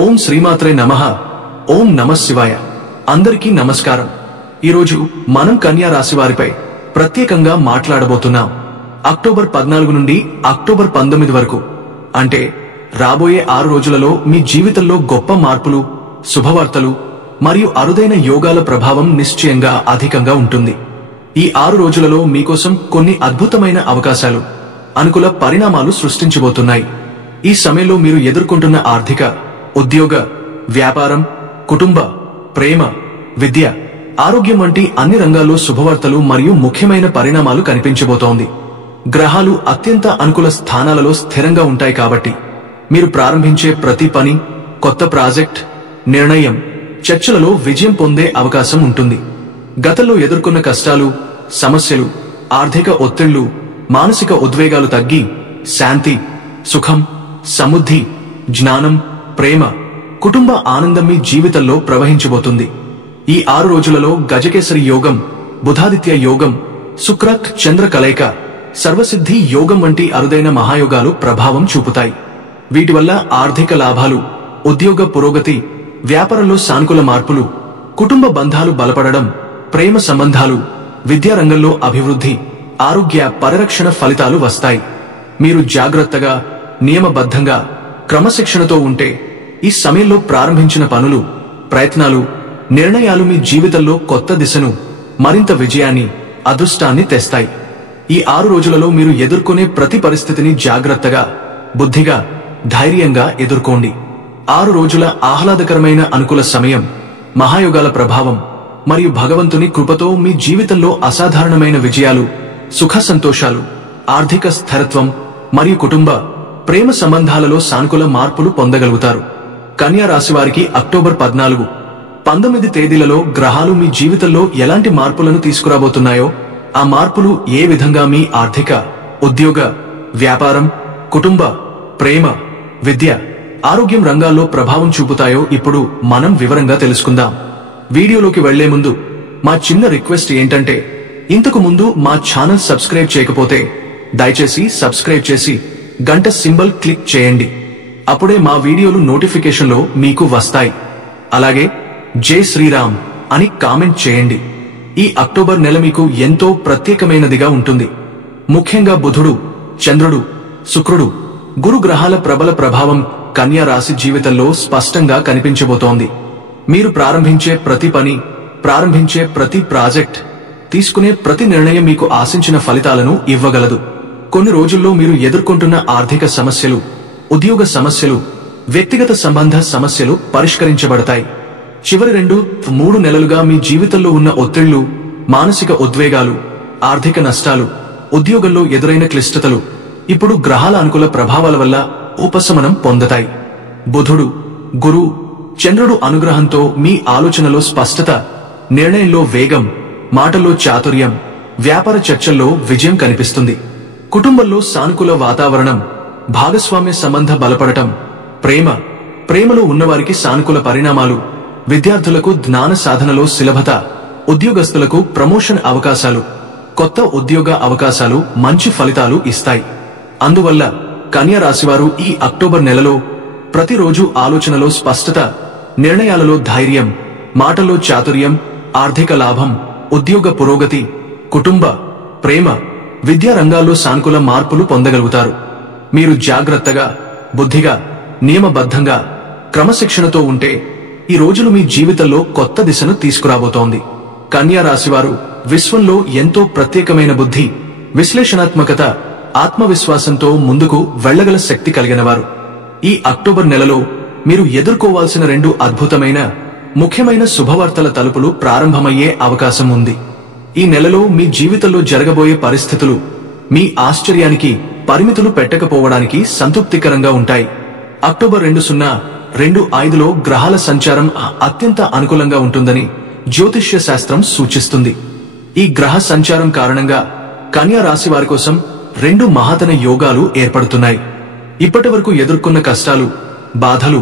ఓం శ్రీమాత్రే నమః. ఓం నమః శివాయ. అందరికీ నమస్కారం. ఈరోజు మనం కన్యా రాశి వారిపై ప్రత్యేకంగా మాట్లాడబోతున్నాం. అక్టోబర్ 14 నుండి అక్టోబర్ 19 వరకు, అంటే రాబోయే 6 రోజులలో మీ జీవితంలో గొప్ప మార్పులు, శుభవార్తలు మరియు అరుదైన యోగాల ప్రభావం నిశ్చయంగా అధికంగా ఉంటుంది. ఈ 6 రోజులలో మీకోసం కొన్ని అద్భుతమైన అవకాశాలు, అనుకూల పరిణామాలు సృష్టించబోతున్నాయి. ఈ సమయంలో మీరు ఎదుర్కొంటున్న ఆర్థిక, ఉద్యోగ, వ్యాపారం, కుటుంబ, ప్రేమ, విద్య, ఆరోగ్యం వంటి అన్ని రంగాల్లో శుభవార్తలు మరియు ముఖ్యమైన పరిణామాలు కనిపించబోతోంది. గ్రహాలు అత్యంత అనుకూల స్థానాలలో స్థిరంగా ఉంటాయి కాబట్టి మీరు ప్రారంభించే ప్రతి పని, కొత్త ప్రాజెక్ట్, నిర్ణయం, చర్చలలో విజయం పొందే అవకాశం ఉంటుంది. గతంలో ఎదుర్కొన్న కష్టాలు, సమస్యలు, ఆర్థిక ఒత్తిళ్లు, మానసిక ఉద్వేగాలు తగ్గి శాంతి, సుఖం, సమృద్ధి, జ్ఞానం, ప్రేమ, కుటుంబ ఆనందం మీ జీవితంలో ప్రవహించబోతుంది. ఈ 6 రోజులలో గజకేసరి యోగం, బుధాదిత్య యోగం, శుక్ర చంద్ర కలయిక, సర్వసిద్ధి యోగం వంటి అరుదైన మహాయోగాలు ప్రభావం చూపుతాయి. వీటి వల్ల ఆర్థిక లాభాలు, ఉద్యోగ పురోగతి, వ్యాపారంలో సానుకూల మార్పులు, కుటుంబ బంధాలు బలపడడం, ప్రేమ సంబంధాలు, విద్యారంగంలో అభివృద్ధి, ఆరోగ్య పరిరక్షణ ఫలితాలు వస్తాయి. మీరు జాగ్రత్తగా, నియమబద్ధంగా, క్రమశిక్షణతో ఉంటే ఈ సమయంలో ప్రారంభించిన పనులు, ప్రయత్నాలు, నిర్ణయాలు మీ జీవితంలో కొత్త దిశను, మరింత విజయాన్ని, అదృష్టాన్ని తెస్తాయి. ఈ 6 రోజులలో మీరు ఎదుర్కొనే ప్రతి పరిస్థితిని జాగ్రత్తగా, బుద్ధిగా, ధైర్యంగా ఎదుర్కోండి. 6 రోజుల ఆహ్లాదకరమైన అనుకూల సమయం, మహాయోగాల ప్రభావం మరియు భగవంతుని కృపతో మీ జీవితంలో అసాధారణమైన విజయాలు, సుఖ సంతోషాలు, ఆర్థిక స్థిరత్వం మరియు కుటుంబ, ప్రేమ సంబంధాలలో సానుకూల మార్పులు పొందగలుగుతారు. కన్యా రాశి వారికి అక్టోబర్ 14, 19 తేదీలలో గ్రహాలు మీ జీవితంలో ఎలాంటి మార్పులను తీసుకురాబోతున్నాయో, ఆ మార్పులు ఏ విధంగా మీ ఆర్థిక, ఉద్యోగ, వ్యాపారం, కుటుంబ, ప్రేమ, విద్య, ఆరోగ్యం రంగాల్లో ప్రభావం చూపుతాయో ఇప్పుడు మనం వివరంగా తెలుసుకుందాం. వీడియోలోకి వెళ్లే ముందు మా చిన్న రిక్వెస్ట్ ఏంటంటే, ఇంతకు ముందు మా ఛానల్ సబ్స్క్రైబ్ చేయకపోతే దయచేసి సబ్స్క్రైబ్ చేసి గంట సింబల్ క్లిక్ చేయండి. అప్పుడే మా వీడియోలు నోటిఫికేషన్లో మీకు వస్తాయి. అలాగే జై శ్రీరామ్ అని కామెంట్ చేయండి. ఈ అక్టోబర్ నెల మీకు ఎంతో ప్రత్యేకమైనదిగా ఉంటుంది. ముఖ్యంగా బుధుడు, చంద్రుడు, శుక్రుడు, గురు గ్రహాల ప్రబల ప్రభావం కన్యా రాశి జీవితంలో స్పష్టంగా కనిపించబోతోంది. మీరు ప్రారంభించే ప్రతి పని, ప్రారంభించే ప్రతి ప్రాజెక్ట్, తీసుకునే ప్రతి నిర్ణయం మీకు ఆశించిన ఫలితాలను ఇవ్వగలదు. కొన్ని రోజుల్లో మీరు ఎదుర్కొంటున్న ఆర్థిక సమస్యలు, ఉద్యోగ సమస్యలు, వ్యక్తిగత సంబంధ సమస్యలు పరిష్కరించబడతాయి. చివరి 2-3 నెలలుగా మీ జీవితంలో ఉన్న ఒత్తిళ్లు, మానసిక ఉద్వేగాలు, ఆర్థిక నష్టాలు, ఉద్యోగంలో ఎదురైన క్లిష్టతలు ఇప్పుడు గ్రహాల అనుకూల ప్రభావాల వల్ల ఉపశమనం పొందుతాయి. బుధుడు, గురు, చంద్రుడు అనుగ్రహంతో మీ ఆలోచనలో స్పష్టత, నిర్ణయంలో వేగం, మాటల్లో చాతుర్యం, వ్యాపార చర్చల్లో విజయం కనిపిస్తుంది. కుటుంబంలో సానుకూల వాతావరణం, భాగస్వామ్య సంబంధ బలపడటం, ప్రేమలో ఉన్నవారికి సానుకూల పరిణామాలు, విద్యార్థులకు జ్ఞాన సాధనలో సులభత, ఉద్యోగస్తులకు ప్రమోషన్ అవకాశాలు, కొత్త ఉద్యోగ అవకాశాలు మంచి ఫలితాలు ఇస్తాయి. అందువల్ల కన్యా రాశివారు ఈ అక్టోబర్ నెలలో ప్రతిరోజు ఆలోచనలో స్పష్టత, నిర్ణయాలలో ధైర్యం, మాటల్లో చాతుర్యం, ఆర్థిక లాభం, ఉద్యోగ పురోగతి, కుటుంబ, ప్రేమ, విద్యా రంగాల్లో సానుకూల మార్పులు పొందగలుగుతారు. మీరు జాగ్రత్తగా, బుద్ధిగా, నియమబద్ధంగా, క్రమశిక్షణతో ఉంటే ఈ రోజులు మీ జీవితంలో కొత్త దిశను తీసుకురాబోతోంది. కన్యా రాశివారు విశ్వంలో ఎంతో ప్రత్యేకమైన బుద్ధి, విశ్లేషణాత్మకత, ఆత్మవిశ్వాసంతో ముందుకు వెళ్లగల శక్తి కలిగినవారు. ఈ అక్టోబర్ నెలలో మీరు ఎదుర్కోవాల్సిన 2 అద్భుతమైన, ముఖ్యమైన శుభవార్తల తలుపులు ప్రారంభమయ్యే అవకాశం ఉంది. ఈ నెలలో మీ జీవితంలో జరగబోయే పరిస్థితులు మీ ఆశ్చర్యానికి పరిమితులు పెట్టకపోవడానికి సంతృప్తికరంగా ఉంటాయి. అక్టోబర్ 2025లో గ్రహాల సంచారం అత్యంత అనుకూలంగా ఉంటుందని జ్యోతిష్య శాస్త్రం సూచిస్తుంది. ఈ గ్రహ సంచారం కారణంగా కన్యా రాశి వారి కోసం 2 మహత్తర యోగాలు ఏర్పడుతున్నాయి. ఇప్పటివరకు ఎదుర్కొన్న కష్టాలు, బాధలు,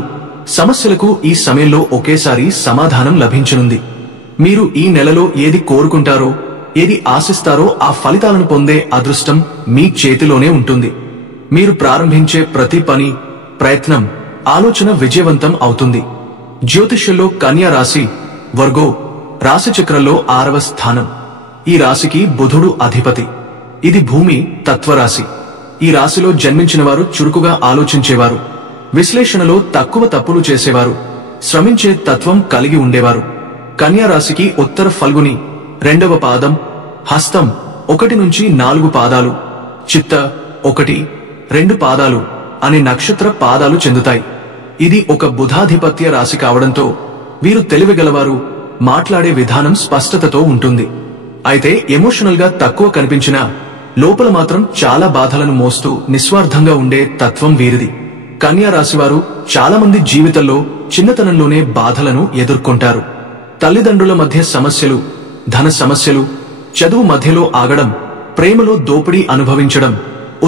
సమస్యలకు ఈ సమయంలో ఒకేసారి సమాధానం లభించనుంది. మీరు ఈ నెలలో ఏది కోరుకుంటారో, ఏది ఆశిస్తారో ఆ ఫలితాలను పొందే అదృష్టం మీ చేతిలోనే ఉంటుంది. మీరు ప్రారంభించే ప్రతి పని, ప్రయత్నం, ఆలోచన విజయవంతం అవుతుంది. జ్యోతిష్యంలో కన్యా రాశి వర్గో రాశిచక్రంలో 6వ స్థానం. ఈ రాశికి బుధుడు అధిపతి. ఇది భూమి తత్వరాశి. ఈ రాశిలో జన్మించిన వారు చురుకుగా ఆలోచించేవారు, విశ్లేషణలో తక్కువ తప్పులు చేసేవారు, శ్రమించే తత్వం కలిగి ఉండేవారు. కన్యా రాశికి ఉత్తర ఫల్గుని 2వ పాదం, హస్తం 1 నుంచి 4 పాదాలు, చిత్త 1, 2 పాదాలు అనే నక్షత్ర పాదాలు చెందుతాయి. ఇది ఒక బుధాధిపత్య రాశి కావడంతో వీరు తెలివిగలవారు, మాట్లాడే విధానం స్పష్టతతో ఉంటుంది. అయితే ఎమోషనల్ గా తక్కువ కనిపించినా లోపల మాత్రం చాలా బాధలను మోస్తూ నిస్వార్థంగా ఉండే తత్వం వీరిది. కన్యా రాశివారు చాలా మంది జీవితంలో చిన్నతనంలోనే బాధలను ఎదుర్కొంటారు. తల్లిదండ్రుల మధ్య సమస్యలు, ధన సమస్యలు, చదువు మధ్యలో ఆగడం, ప్రేమలో దోపిడీ అనుభవించడం,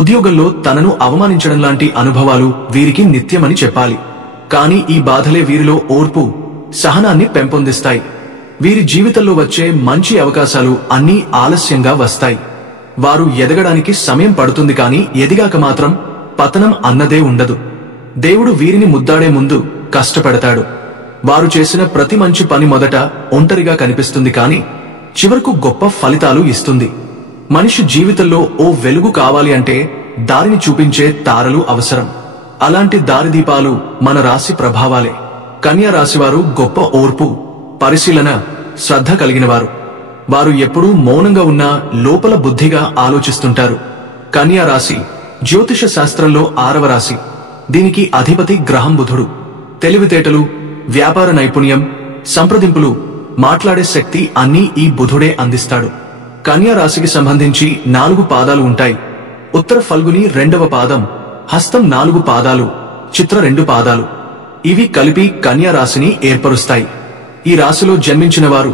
ఉద్యోగంలో తనను అవమానించడం లాంటి అనుభవాలు వీరికి నిత్యమని చెప్పాలి. కానీ ఈ బాధలే వీరిలో ఓర్పు, సహనాన్ని పెంపొందిస్తాయి. వీరి జీవితంలో వచ్చే మంచి అవకాశాలు అన్నీ ఆలస్యంగా వస్తాయి. వారు ఎదగడానికి సమయం పడుతుంది, కానీ ఎదిగాక మాత్రం పతనం అన్నదే ఉండదు. దేవుడు వీరిని ముద్దాడే ముందు కష్టపెడతాడు. వారు చేసిన ప్రతి మంచి పని మొదట ఒంటరిగా కనిపిస్తుంది, కానీ చివరకు గొప్ప ఫలితాలు ఇస్తుంది. మనిషి జీవితంలో ఓ వెలుగు కావాలి అంటే దారిని చూపించే తారలు అవసరం. అలాంటి దారిదీపాలు మన రాశి ప్రభావాలే. కన్యా రాశివారు గొప్ప ఓర్పు, పరిశీలన, శ్రద్ధ కలిగినవారు. వారు ఎప్పుడూ మౌనంగా ఉన్నా లోపల బుద్ధిగా ఆలోచిస్తుంటారు. కన్యా రాశి జ్యోతిష శాస్త్రంలో 6వ రాశి. దీనికి అధిపతి గ్రహం బుధుడు. తెలివితేటలు, వ్యాపార నైపుణ్యం, సంప్రదింపులు, మాట్లాడే శక్తి అన్నీ ఈ బుధుడే అందిస్తాడు. కన్యా రాశికి సంబంధించి 4 పాదాలు ఉంటాయి. ఉత్తర ఫల్గుని 2వ పాదం, హస్తం 4 పాదాలు, చిత్ర 2 పాదాలు. ఇవి కలిపి కన్యా రాశిని ఏర్పరుస్తాయి. ఈ రాశిలో జన్మించిన వారు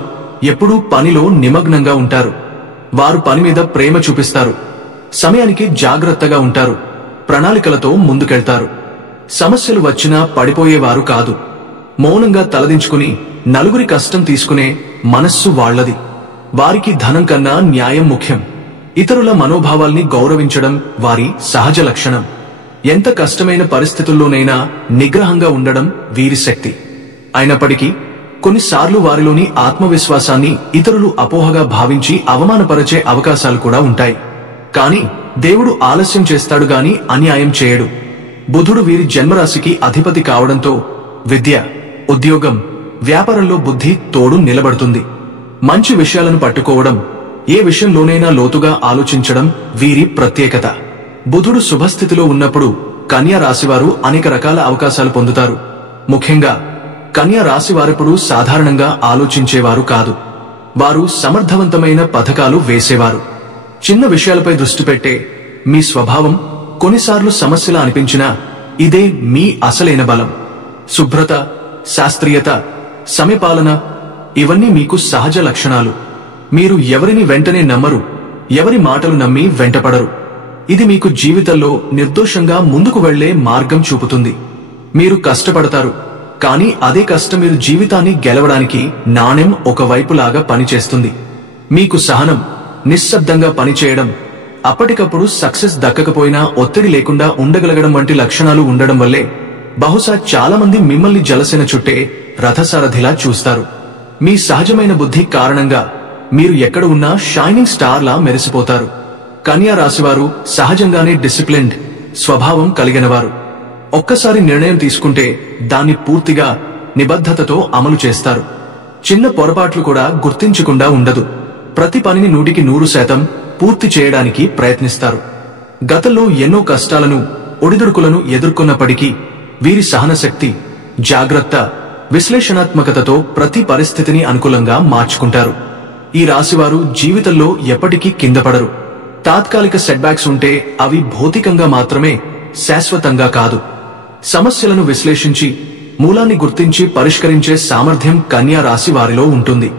ఎప్పుడూ పనిలో నిమగ్నంగా ఉంటారు. వారు పని మీద ప్రేమ చూపిస్తారు, సమయానికి జాగ్రత్తగా ఉంటారు, ప్రణాళికలతో ముందుకెళ్తారు. సమస్యలు వచ్చినా పడిపోయేవారు కాదు. మౌనంగా తలదించుకుని నలుగురి కష్టం తీసుకునే మనస్సు వాళ్లది. వారికి ధనం కన్నా న్యాయం ముఖ్యం. ఇతరుల మనోభావాల్ని గౌరవించడం వారి సహజ లక్షణం. ఎంత కష్టమైన పరిస్థితుల్లోనైనా నిగ్రహంగా ఉండడం వీరి శక్తి. అయినప్పటికీ కొన్నిసార్లు వారిలోని ఆత్మవిశ్వాసాన్ని ఇతరులు అపోహగా భావించి అవమానపరిచే అవకాశాలు కూడా ఉంటాయి. కాని దేవుడు ఆలస్యం చేస్తాడు గాని అన్యాయం చేయడు. బుధుడు వీరి జన్మరాశికి అధిపతి కావడంతో విద్య, ఉద్యోగం, వ్యాపారంలో బుద్ధి తోడు నిలబడుతుంది. మంచి విషయాలను పట్టుకోవడం, ఏ విషయంలోనైనా లోతుగా ఆలోచించడం వీరి ప్రత్యేకత. బుధుడు శుభస్థితిలో ఉన్నప్పుడు కన్యా రాశివారు అనేక రకాల అవకాశాలు పొందుతారు. ముఖ్యంగా కన్యా రాశివారెప్పుడు సాధారణంగా ఆలోచించేవారు కాదు. వారు సమర్థవంతమైన పథకాలు వేసేవారు. చిన్న విషయాలపై దృష్టి పెట్టే మీ స్వభావం కొన్నిసార్లు సమస్యలా అనిపించినా ఇదే మీ అసలైన బలం. శుభ్రత, శాస్త్రీయత, సమయపాలన ఇవన్నీ మీకు సహజ లక్షణాలు. మీరు ఎవరిని వెంటనే నమ్మరు, ఎవరి మాటలు నమ్మి వెంటపడరు. ఇది మీకు జీవితంలో నిర్దోషంగా ముందుకు వెళ్లే మార్గం చూపుతుంది. మీరు కష్టపడతారు, కానీ అదే కష్టం మీరు జీవితాన్ని గెలవడానికి నాణెం ఒకవైపులాగా పనిచేస్తుంది. మీకు సహనం, నిశ్శబ్దంగా పనిచేయడం, అప్పటికప్పుడు సక్సెస్ దక్కకపోయినా ఒత్తిడి లేకుండా ఉండగలగడం వంటి లక్షణాలు ఉండడం వల్లే బహుశా చాలా మంది మిమ్మల్ని జలసేన చుట్టే రథసారథిలా చూస్తారు. మీ సహజమైన బుద్ధి కారణంగా మీరు ఎక్కడ ఉన్నా షైనింగ్ స్టార్ లా మెరిసిపోతారు. కన్యా రాశివారు సహజంగానే డిసిప్లిన్డ్ స్వభావం కలిగినవారు. ఒక్కసారి నిర్ణయం తీసుకుంటే దాన్ని పూర్తిగా నిబద్ధతతో అమలు చేస్తారు. చిన్న పొరపాట్లు కూడా గుర్తించకుండా ఉండదు. ప్రతి పనిని 100% పూర్తి చేయడానికి ప్రయత్నిస్తారు. గతంలో ఎన్నో కష్టాలను, ఒడిదుడుకులను ఎదుర్కొన్నప్పటికీ వీరి సహనశక్తి, జాగ్రత్త, విశ్లేషణాత్మకతతో ప్రతి పరిస్థితిని అనుకూలంగా మార్చుకుంటారు. ఈ రాశివారు జీవితంలో ఎప్పటికీ కిందపడరు. తాత్కాలిక సెట్బ్యాక్స్ ఉంటే అవి భౌతికంగా మాత్రమే, శాశ్వతంగా కాదు. సమస్యలను విశ్లేషించి మూలాన్ని గుర్తించి పరిష్కరించే సామర్థ్యం కన్యా రాశి వారిలో ఉంటుంది.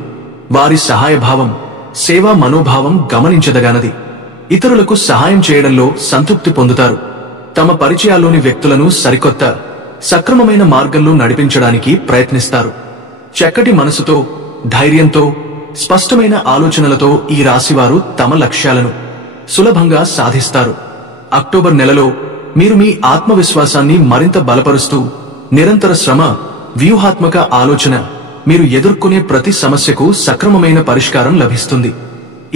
వారి సహాయభావం, సేవా మనోభావం గమనించదగానది. ఇతరులకు సహాయం చేయడంలో సంతృప్తి పొందుతారు. తమ పరిచయాల్లోని వ్యక్తులను సరికొత్త, సక్రమమైన మార్గంలో నడిపించడానికి ప్రయత్నిస్తారు. చక్కటి మనసుతో, ధైర్యంతో, స్పష్టమైన ఆలోచనలతో ఈ రాశివారు తమ లక్ష్యాలను సులభంగా సాధిస్తారు. అక్టోబర్ నెలలో మీరు మీ ఆత్మవిశ్వాసాన్ని మరింత బలపరుస్తూ నిరంతర శ్రమ, వ్యూహాత్మక ఆలోచన, మీరు ఎదుర్కొనే ప్రతి సమస్యకు సక్రమమైన పరిష్కారం లభిస్తుంది.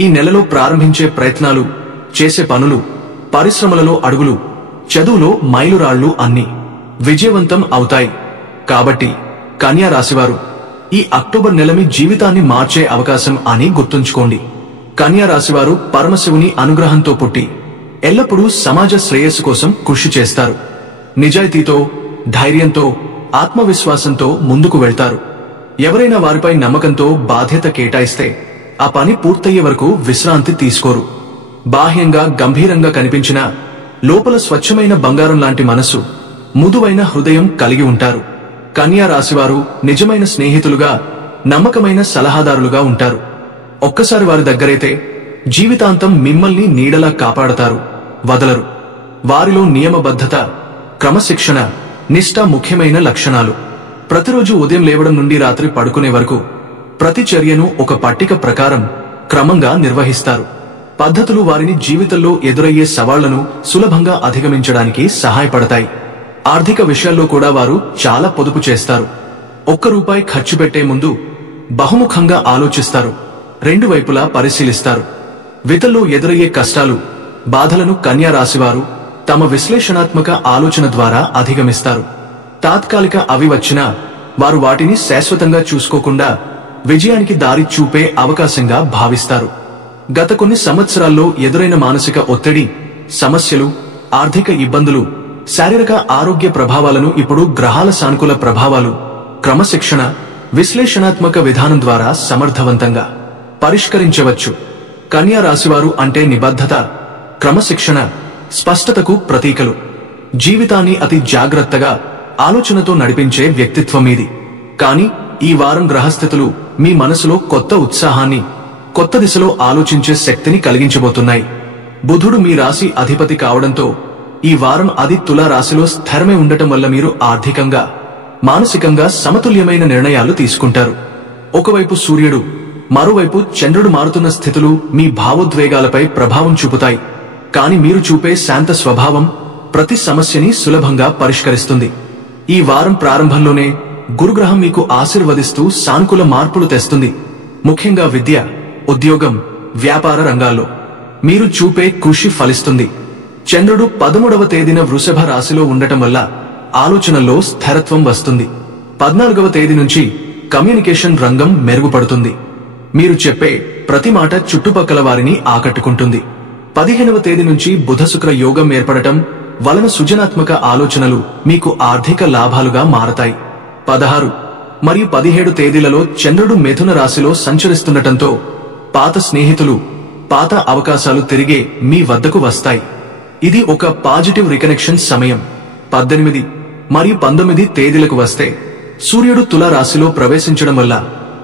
ఈ నెలలో ప్రారంభించే ప్రయత్నాలు, చేసే పనులు, పరిశ్రమలలో అడుగులు, చదువులో మైలురాళ్లు అన్నీ విజయవంతం అవుతాయి. కాబట్టి కన్యా రాశివారు, ఈ అక్టోబర్ నెల మీ జీవితాన్ని మార్చే అవకాశం అని గుర్తుంచుకోండి. కన్యా రాశివారు పరమశివుని అనుగ్రహంతో పుట్టి ఎల్లప్పుడూ సమాజ శ్రేయస్సు కోసం కృషి చేస్తారు. నిజాయితీతో, ధైర్యంతో, ఆత్మవిశ్వాసంతో ముందుకు వెళ్తారు. ఎవరైనా వారిపై నమ్మకంతో బాధ్యత కేటాయిస్తే ఆ పని పూర్తయ్యే వరకు విశ్రాంతి తీసుకోరు. బాహ్యంగా గంభీరంగా కనిపించినా లోపల స్వచ్ఛమైన బంగారం లాంటి మనసు, మృదువైన హృదయం కలిగి ఉంటారు. కన్యా రాశివారు నిజమైన స్నేహితులుగా, నమ్మకమైన సలహాదారులుగా ఉంటారు. ఒక్కసారి వారి దగ్గరైతే జీవితాంతం మిమ్మల్ని నీడలా కాపాడతారు, వదలరు. వారిలో నియమబద్ధత, క్రమశిక్షణ, నిష్ఠ ముఖ్యమైన లక్షణాలు. ప్రతిరోజు ఉదయం లేవడం నుండి రాత్రి పడుకునే వరకు ప్రతి చర్యను ఒక పట్టిక ప్రకారం క్రమంగా నిర్వహిస్తారు. పద్ధతులు వారిని జీవితంలో ఎదురయ్యే సవాళ్లను సులభంగా అధిగమించడానికి సహాయపడతాయి. ఆర్థిక విషయాల్లో కూడా వారు చాలా పొదుపు చేస్తారు. ₹1 ఖర్చు పెట్టే ముందు బహుముఖంగా ఆలోచిస్తారు, రెండు వైపులా పరిశీలిస్తారు. వితల్లో ఎదురయ్యే కష్టాలు, బాధలను కన్యా రాశివారు తమ విశ్లేషణాత్మక ఆలోచన ద్వారా అధిగమిస్తారు. తాత్కాలిక అవి వచ్చినా వారు వాటిని శాశ్వతంగా చూసుకోకుండా విజయానికి దారి చూపే అవకాశంగా భావిస్తారు. గత కొన్ని సంవత్సరాల్లో ఎదురైన మానసిక ఒత్తిడి, సమస్యలు, ఆర్థిక ఇబ్బందులు, శారీరక ఆరోగ్య ప్రభావాలను ఇప్పుడు గ్రహాల సానుకూల ప్రభావాలు, క్రమశిక్షణ, విశ్లేషణాత్మక విధానం ద్వారా సమర్థవంతంగా పరిష్కరించవచ్చు. కన్యా రాశివారు అంటే నిబద్ధత, క్రమశిక్షణ, స్పష్టతకు ప్రతీకలు. జీవితాన్ని అతి జాగ్రత్తగా, ఆలోచనతో నడిపించే వ్యక్తిత్వం మీది. కాని ఈ వారం గ్రహస్థితులు మీ మనసులో కొత్త ఉత్సాహాన్ని, కొత్త దిశలో ఆలోచించే శక్తిని కలిగించబోతున్నాయి. బుధుడు మీ రాశి అధిపతి కావడంతో ఈ వారం అది తులా రాశిలో స్థిరమై ఉండటం వల్ల మీరు ఆర్థికంగా, మానసికంగా సమతుల్యమైన నిర్ణయాలు తీసుకుంటారు. ఒకవైపు సూర్యుడు, మరోవైపు చంద్రుడు మారుతున్న స్థితులు మీ భావోద్వేగాలపై ప్రభావం చూపుతాయి. కాని మీరు చూపే శాంత స్వభావం ప్రతి సమస్యని సులభంగా పరిష్కరిస్తుంది. ఈ వారం ప్రారంభంలోనే గురుగ్రహం మీకు ఆశీర్వదిస్తూ సానుకూల మార్పులు తెస్తుంది. ముఖ్యంగా విద్య, ఉద్యోగం, వ్యాపార రంగాల్లో మీరు చూపే కృషి ఫలిస్తుంది. చంద్రుడు 13వ తేదీన వృషభ రాశిలో ఉండటం వల్ల ఆలోచనల్లో స్థిరత్వం వస్తుంది. 14వ తేదీ నుంచి కమ్యూనికేషన్ రంగం మెరుగుపడుతుంది. మీరు చెప్పే ప్రతి మాట చుట్టుపక్కల వారిని ఆకట్టుకుంటుంది. 15వ తేదీ నుంచి బుధ శుక్ర యోగం ఏర్పడటం వలన సృజనాత్మక ఆలోచనలు మీకు ఆర్థిక లాభాలుగా మారతాయి. 16 మరియు 17 తేదీలలో చంద్రుడు మిథున రాశిలో సంచరిస్తుండటంతో పాత స్నేహితులు, పాత అవకాశాలు తిరిగే మీ వద్దకు వస్తాయి. ఇది ఒక పాజిటివ్ రికనెక్షన్ సమయం. 18 మరియు 19 తేదీలకు వస్తే సూర్యుడు తుల రాశిలో ప్రవేశించడం వల్ల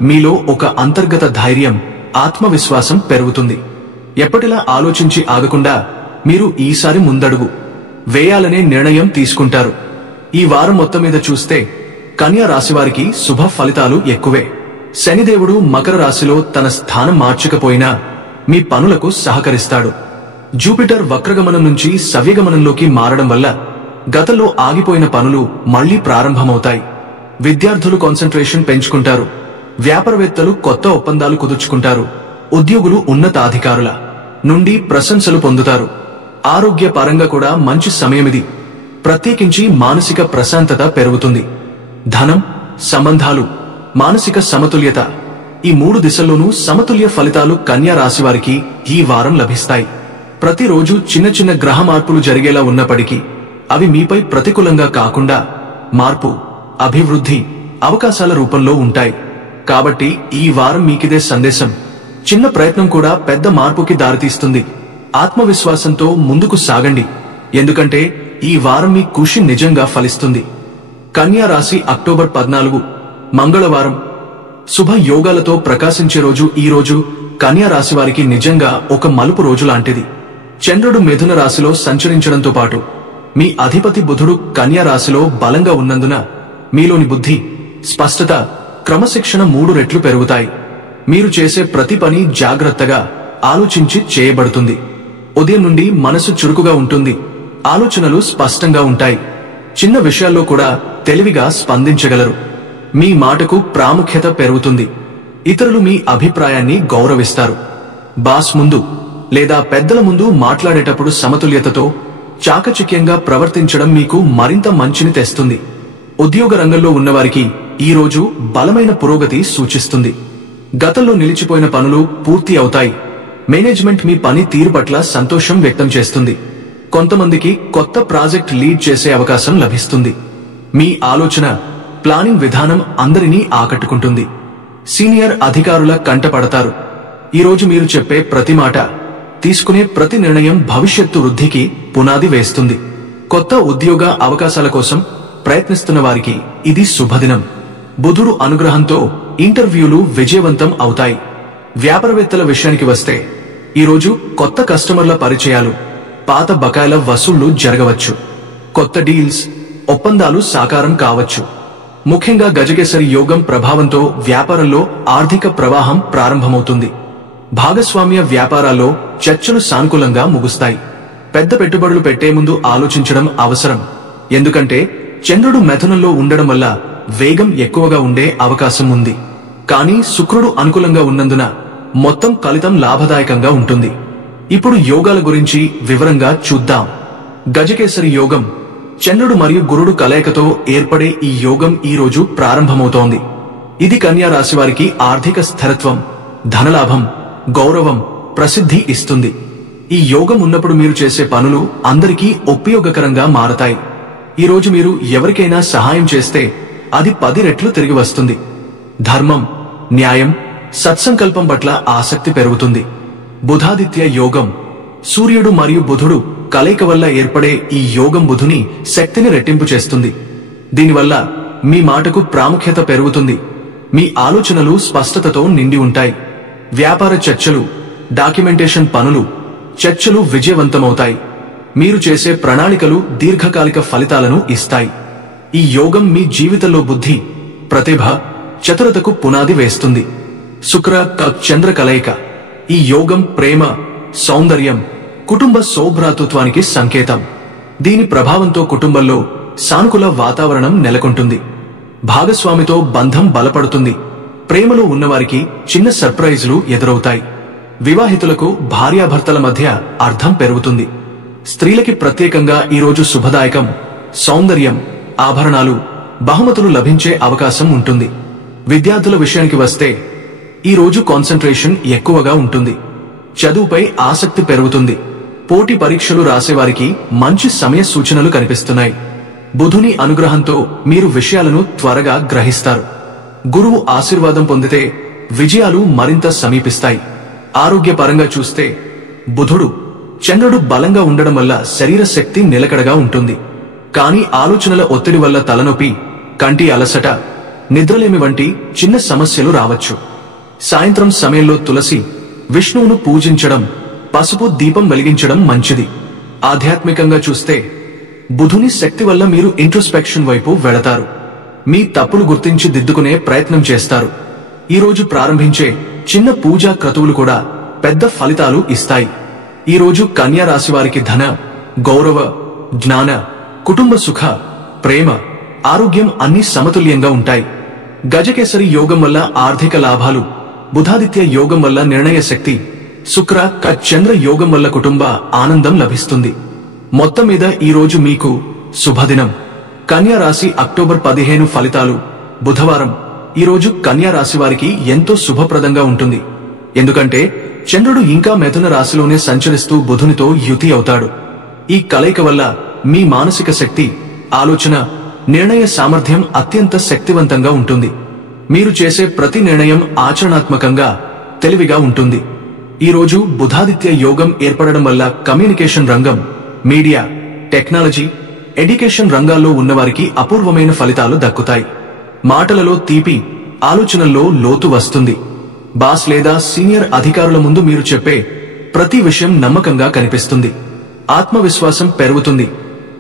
మీలో ఒక అంతర్గత ధైర్యం, ఆత్మవిశ్వాసం పెరుగుతుంది. ఎప్పటిలా ఆలోచించి ఆగకుండా మీరు ఈసారి ముందడుగు వేయాలనే నిర్ణయం తీసుకుంటారు. ఈ వారం మొత్తం మీద చూస్తే కన్యా రాశివారికి శుభ ఫలితాలు ఎక్కువే. శనిదేవుడు మకర రాశిలో తన స్థానం మార్చకపోయినా మీ పనులకు సహకరిస్తాడు. జూపిటర్ వక్రగమనం నుంచి సవ్యగమనంలోకి మారడం వల్ల గతంలో ఆగిపోయిన పనులు మళ్లీ ప్రారంభమవుతాయి. విద్యార్థులు కాన్సంట్రేషన్ పెంచుకుంటారు. వ్యాపారవేత్తలు కొత్త ఒప్పందాలు కుదుర్చుకుంటారు. ఉద్యోగులు ఉన్నతాధికారుల నుండి ప్రశంసలు పొందుతారు. ఆరోగ్య పరంగా కూడా మంచి సమయమిది. ప్రత్యేకించి మానసిక ప్రశాంతత పెరుగుతుంది. ధనం, సంబంధాలు, మానసిక సమతుల్యత, ఈ 3 దిశల్లోనూ సమతుల్య ఫలితాలు కన్యా రాశివారికి ఈ వారం లభిస్తాయి. ప్రతిరోజు చిన్న చిన్న గ్రహ మార్పులు జరిగేలా ఉన్నప్పటికీ అవి మీపై ప్రతికూలంగా కాకుండా మార్పు, అభివృద్ధి, అవకాశాల రూపంలో ఉంటాయి. కాబట్టి ఈ వారం మీకిదే సందేశం. చిన్న ప్రయత్నం కూడా పెద్ద మార్పుకి దారితీస్తుంది. ఆత్మవిశ్వాసంతో ముందుకు సాగండి. ఎందుకంటే ఈ వారం మీ కృషి నిజంగా ఫలిస్తుంది. కన్యా రాశి అక్టోబర్ 14 మంగళవారం శుభ యోగాలతో ప్రకాశించే రోజు. ఈ రోజు కన్యా రాశి వారికి నిజంగా ఒక మలుపు రోజు లాంటిది. చంద్రుడు మిథున రాశిలో సంచరించడంతో పాటు మీ అధిపతి బుధుడు కన్యా రాశిలో బలంగా ఉన్నందున మీలోని బుద్ధి, స్పష్టత, క్రమశిక్షణ 3 రెట్లు పెరుగుతాయి. మీరు చేసే ప్రతి పని జాగ్రత్తగా ఆలోచించి చేయబడుతుంది. ఉదయం నుండి మనసు చురుకుగా ఉంటుంది. ఆలోచనలు స్పష్టంగా ఉంటాయి. చిన్న విషయాల్లో కూడా తెలివిగా స్పందించగలరు. మీ మాటకు ప్రాముఖ్యత పెరుగుతుంది. ఇతరులు మీ అభిప్రాయాన్ని గౌరవిస్తారు. బాస్ ముందు లేదా పెద్దల ముందు మాట్లాడేటప్పుడు సమతుల్యతతో చాకచక్యంగా ప్రవర్తించడం మీకు మరింత మంచిని తెస్తుంది. ఉద్యోగ రంగంలో ఉన్నవారికి ఈ రోజు బలమైన పురోగతి సూచిస్తుంది. గతంలో నిలిచిపోయిన పనులు పూర్తి అవుతాయి. మేనేజ్మెంట్ మీ పని తీరు పట్ల సంతోషం వ్యక్తం చేస్తుంది. కొంతమందికి కొత్త ప్రాజెక్ట్ లీడ్ చేసే అవకాశం లభిస్తుంది. మీ ఆలోచన, ప్లానింగ్ విధానం అందరినీ ఆకట్టుకుంటుంది. సీనియర్ అధికారుల కంటపడతారు. ఈరోజు మీరు చెప్పే ప్రతి మాట, తీసుకునే ప్రతి నిర్ణయం భవిష్యత్తు వృద్ధికి పునాది వేస్తుంది. కొత్త ఉద్యోగ అవకాశాల కోసం ప్రయత్నిస్తున్న వారికి ఇది శుభదినం. బుధుడు అనుగ్రహంతో ఇంటర్వ్యూలు విజయవంతం అవుతాయి. వ్యాపారవేత్తల విషయానికి వస్తే ఈరోజు కొత్త కస్టమర్ల పరిచయాలు, పాత బకాయిల వసూళ్లు జరగవచ్చు. కొత్త డీల్స్, ఒప్పందాలు సాకారం కావచ్చు. ముఖ్యంగా గజకేసరి యోగం ప్రభావంతో వ్యాపారంలో ఆర్థిక ప్రవాహం ప్రారంభమవుతుంది. భాగస్వామ్య వ్యాపారాల్లో చర్చలు సానుకూలంగా ముగుస్తాయి. పెద్ద పెట్టుబడులు పెట్టే ముందు ఆలోచించడం అవసరం. ఎందుకంటే చంద్రుడు మిథునంలో ఉండడం వల్ల వేగం ఎక్కువగా ఉండే అవకాశం ఉంది. కానీ శుక్రుడు అనుకూలంగా ఉన్నందున మొత్తం ఫలితం లాభదాయకంగా ఉంటుంది. ఇప్పుడు యోగాల గురించి వివరంగా చూద్దాం. గజకేసరి యోగం చంద్రుడు మరియు గురుడు కలయికతో ఏర్పడే ఈ యోగం ఈ రోజు ప్రారంభమవుతోంది. ఇది కన్యా రాశి వారికి ఆర్థిక స్థిరత్వం, ధనలాభం, గౌరవం, ప్రసిద్ధి ఇస్తుంది. ఈ యోగం ఉన్నప్పుడు మీరు చేసే పనులు అందరికీ ఉపయోగకరంగా మారతాయి. ఈ రోజు మీరు ఎవరికైనా సహాయం చేస్తే అది 10 రెట్లు తిరిగి వస్తుంది. ధర్మం, న్యాయం, సత్సంకల్పం పట్ల ఆసక్తి పెరుగుతుంది. బుధాదిత్య యోగం సూర్యుడు మరియు బుధుడు కలయిక వల్ల ఏర్పడే ఈ యోగం బుధుని శక్తిని రెట్టింపు చేస్తుంది. దీనివల్ల మీ మాటకు ప్రాముఖ్యత పెరుగుతుంది. మీ ఆలోచనలు స్పష్టతతో నిండి ఉంటాయి. వ్యాపార చర్చలు, డాక్యుమెంటేషన్ పనులు, చర్చలు విజయవంతమవుతాయి. మీరు చేసే ప్రణాళికలు దీర్ఘకాలిక ఫలితాలను ఇస్తాయి. ఈ యోగం మీ జీవితంలో బుద్ధి, ప్రతిభ, చతురతకు పునాది వేస్తుంది. శుక్ర చంద్ర కలయిక ఈ యోగం ప్రేమ, సౌందర్యం, కుటుంబ సౌభ్రాతృత్వానికి సంకేతం. దీని ప్రభావంతో కుటుంబంలో సానుకూల వాతావరణం నెలకొంటుంది. భాగస్వామితో బంధం బలపడుతుంది. ప్రేమలో ఉన్నవారికి చిన్న సర్ప్రైజులు ఎదురవుతాయి. వివాహితులకు భార్యాభర్తల మధ్య అర్థం పెరుగుతుంది. స్త్రీలకి ప్రత్యేకంగా ఈరోజు శుభదాయకం. సౌందర్యం, ఆభరణాలు, బహుమతులు లభించే అవకాశం ఉంటుంది. విద్యార్థుల విషయానికి వస్తే ఈ రోజు కాన్సంట్రేషన్ ఎక్కువగా ఉంటుంది. చదువుపై ఆసక్తి పెరుగుతుంది. పోటీ పరీక్షలు రాసేవారికి మంచి సమయ సూచనలు కనిపిస్తున్నాయి. బుధుని అనుగ్రహంతో మీరు విషయాలను త్వరగా గ్రహిస్తారు. గురువు ఆశీర్వాదం పొందితే విజయాలు మరింత సమీపిస్తాయి. ఆరోగ్యపరంగా చూస్తే బుధుడు, చంద్రుడు బలంగా ఉండడం వల్ల శరీర శక్తి నిలకడగా ఉంటుంది. కానీ ఆలోచనల ఒత్తిడి వల్ల తలనొప్పి, కంటి అలసట, నిద్రలేమి వంటి చిన్న సమస్యలు రావచ్చు. సాయంత్రం సమయంలో తులసి, విష్ణువును పూజించడం, పసుపు దీపం వెలిగించడం మంచిది. ఆధ్యాత్మికంగా చూస్తే బుధుని శక్తి వల్ల మీరు ఇంట్రోస్పెక్షన్ వైపు వెళతారు. మీ తప్పులు గుర్తించి దిద్దుకునే ప్రయత్నం చేస్తారు. ఈ రోజు ప్రారంభించే చిన్న పూజా క్రతువులు కూడా పెద్ద ఫలితాలు ఇస్తాయి. ఈ రోజు కన్యా రాశి వారికి ధన, గౌరవ, జ్ఞాన, కుటుంబ సుఖ, ప్రేమ, ఆరోగ్యం అన్ని సమతుల్యంగా ఉంటాయి. గజకేసరి యోగం వల్ల ఆర్థిక లాభాలు, బుధాదిత్య యోగం వల్ల నిర్ణయ శక్తి, శుక్ర చంద్ర యోగం వల్ల కుటుంబ ఆనందం లభిస్తుంది. మొత్తం మీద ఈ రోజు మీకు శుభదినం. కన్యా రాశి అక్టోబర్ 15 ఫలితాలు. బుధవారం ఈ రోజు కన్యా రాశి వారికి ఎంతో శుభప్రదంగా ఉంటుంది. ఎందుకంటే చంద్రుడు ఇంకా మిథున రాశిలోనే సంచరిస్తూ బుధునితో యుతి అవుతాడు. ఈ కలయిక వల్ల మీ మానసిక శక్తి, ఆలోచన, నిర్ణయ సామర్థ్యం అత్యంత శక్తివంతంగా ఉంటుంది. మీరు చేసే ప్రతి నిర్ణయం ఆచరణాత్మకంగా, తెలివిగా ఉంటుంది. ఈ రోజు బుధాదిత్య యోగం ఏర్పడడం వల్ల కమ్యూనికేషన్ రంగం, మీడియా, టెక్నాలజీ, ఎడ్యుకేషన్ రంగాల్లో ఉన్నవారికి అపూర్వమైన ఫలితాలు దక్కుతాయి. మాటలలో తీపి, ఆలోచనల్లో లోతు వస్తుంది. బాస్ లేదా సీనియర్ అధికారుల ముందు మీరు చెప్పే ప్రతి విషయం నమ్మకంగా కనిపిస్తుంది. ఆత్మవిశ్వాసం పెరుగుతుంది.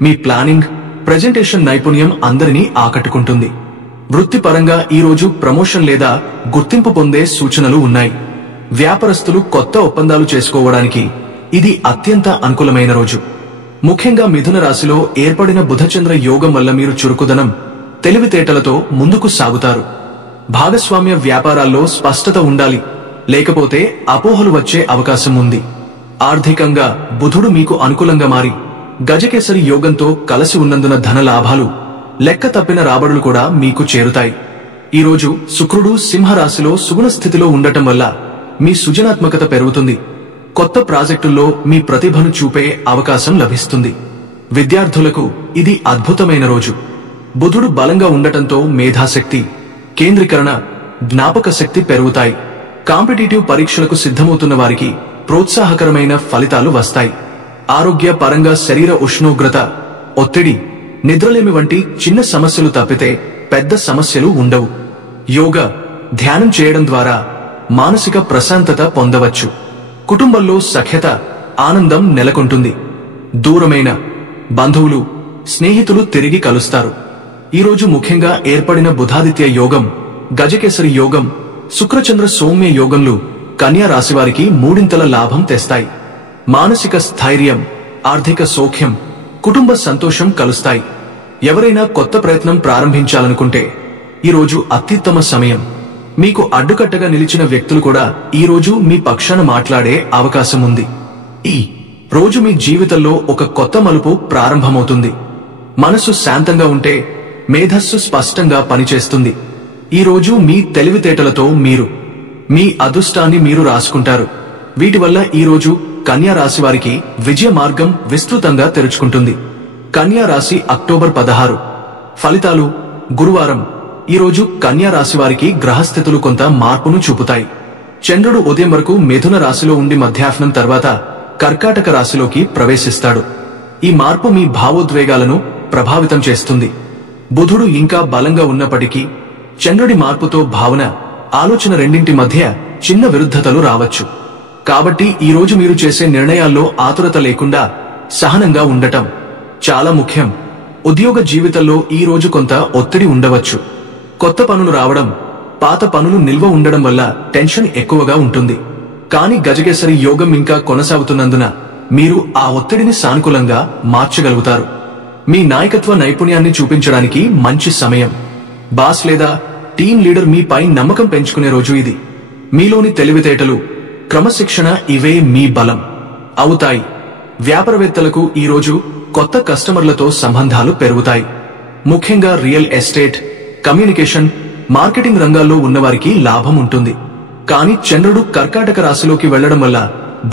మీ ప్లానింగ్, ప్రెజెంటేషన్ నైపుణ్యం అందరినీ ఆకట్టుకుంటుంది. వృత్తిపరంగా ఈ రోజు ప్రమోషన్ లేదా గుర్తింపు పొందే సూచనలు ఉన్నాయి. వ్యాపారస్తులు కొత్త ఒప్పందాలు చేసుకోవడానికి ఇది అత్యంత అనుకూలమైన రోజు. ముఖ్యంగా మిథున రాశిలో ఏర్పడిన బుధచంద్ర యోగం వల్ల మీరు చురుకుదనం, తెలివితేటలతో ముందుకు సాగుతారు. భాగస్వామ్య వ్యాపారాల్లో స్పష్టత ఉండాలి, లేకపోతే అపోహలు వచ్చే అవకాశం ఉంది. ఆర్థికంగా బుధుడు మీకు అనుకూలంగా మారి గజకేసరి యోగంతో కలిసి ఉన్నందున ధన లాభాలు, లెక్క తప్పిన రాబడులు కూడా మీకు చేరుతాయి. ఈరోజు శుక్రుడు సింహరాశిలో సుగుణ స్థితిలో ఉండటం వల్ల మీ సృజనాత్మకత పెరుగుతుంది. కొత్త ప్రాజెక్టుల్లో మీ ప్రతిభను చూపే అవకాశం లభిస్తుంది. విద్యార్థులకు ఇది అద్భుతమైన రోజు. బుధుడు బలంగా ఉండటంతో మేధాశక్తి, కేంద్రీకరణ, జ్ఞాపక శక్తి పెరుగుతాయి. కాంపిటీటివ్ పరీక్షలకు సిద్ధమవుతున్న వారికి ప్రోత్సాహకరమైన ఫలితాలు వస్తాయి. ఆరోగ్య పరంగా శరీర ఉష్ణోగ్రత, ఒత్తిడి, నిద్రలేమి వంటి చిన్న సమస్యలు తప్పితే పెద్ద సమస్యలు ఉండవు. యోగా, ధ్యానం చేయడం ద్వారా మానసిక ప్రశాంతత పొందవచ్చు. కుటుంబంలో సఖ్యత, ఆనందం నెలకొంటుంది. దూరమైన బంధువులు, స్నేహితులు తిరిగి కలుస్తారు. ఈరోజు ముఖ్యంగా ఏర్పడిన బుధాదిత్య యోగం, గజకేసరి యోగం, శుక్రచంద్ర సౌమ్య యోగంలు కన్యా రాశివారికి మూడింతల లాభం తెస్తాయి. మానసిక స్థైర్యం, ఆర్థిక సౌఖ్యం, కుటుంబ సంతోషం కలుస్తాయి. ఎవరైనా కొత్త ప్రయత్నం ప్రారంభించాలనుకుంటే ఈరోజు అత్యుత్తమ సమయం. మీకు అడ్డుకట్టగా నిలిచిన వ్యక్తులు కూడా ఈరోజు మీ పక్షాన మాట్లాడే అవకాశం ఉంది. ఈ రోజు మీ జీవితంలో ఒక కొత్త మలుపు ప్రారంభమవుతుంది. మనసు శాంతంగా ఉంటే మేధస్సు స్పష్టంగా పనిచేస్తుంది. ఈరోజు మీ తెలివితేటలతో మీ అదృష్టాన్ని మీరు రాసుకుంటారు. వీటి వల్ల ఈరోజు కన్యా రాశి వారికి విజయ మార్గం విస్తృతంగా తెరుచుకుంటుంది. కన్యా రాశి అక్టోబర్ 16. ఫలితాలు. గురువారం. ఈరోజు కన్యా రాశి వారికి గ్రహస్థితులు కొంత మార్పును చూపుతాయి. చంద్రుడు ఉదయం వరకు మిథున రాశిలో ఉండి మధ్యాహ్నం తర్వాత కర్కాటక రాశిలోకి ప్రవేశిస్తాడు. ఈ మార్పు మీ భావోద్వేగాలను ప్రభావితం చేస్తుంది. బుధుడు ఇంకా బలంగా ఉన్నప్పటికీ చంద్రుడి మార్పుతో భావన, ఆలోచన రెండింటి మధ్య చిన్న విరుద్ధతలు రావచ్చు. కాబట్టి ఈరోజు మీరు చేసే నిర్ణయాల్లో ఆతురత లేకుండా సహనంగా ఉండటం చాలా ముఖ్యం. ఉద్యోగ జీవితంలో ఈ రోజు కొంత ఒత్తిడి ఉండవచ్చు. కొత్త పనులు రావడం, పాత పనులు నిల్వ ఉండడం వల్ల టెన్షన్ ఎక్కువగా ఉంటుంది. కానీ గజకేసరి యోగం ఇంకా కొనసాగుతున్నందున మీరు ఆ ఒత్తిడిని సానుకూలంగా మార్చగలుగుతారు. మీ నాయకత్వ నైపుణ్యాన్ని చూపించడానికి మంచి సమయం. బాస్ లేదా టీం లీడర్ మీపై నమ్మకం పెంచుకునే రోజు ఇది. మీలోని తెలివితేటలు, క్రమశిక్షణ ఇవే మీ బలం అవుతాయి. వ్యాపారవేత్తలకు ఈరోజు కొత్త కస్టమర్లతో సంబంధాలు పెరుగుతాయి. ముఖ్యంగా రియల్ ఎస్టేట్, కమ్యూనికేషన్, మార్కెటింగ్ రంగాల్లో ఉన్నవారికి లాభం ఉంటుంది. కానీ చంద్రుడు కర్కాటక రాశిలోకి వెళ్లడం వల్ల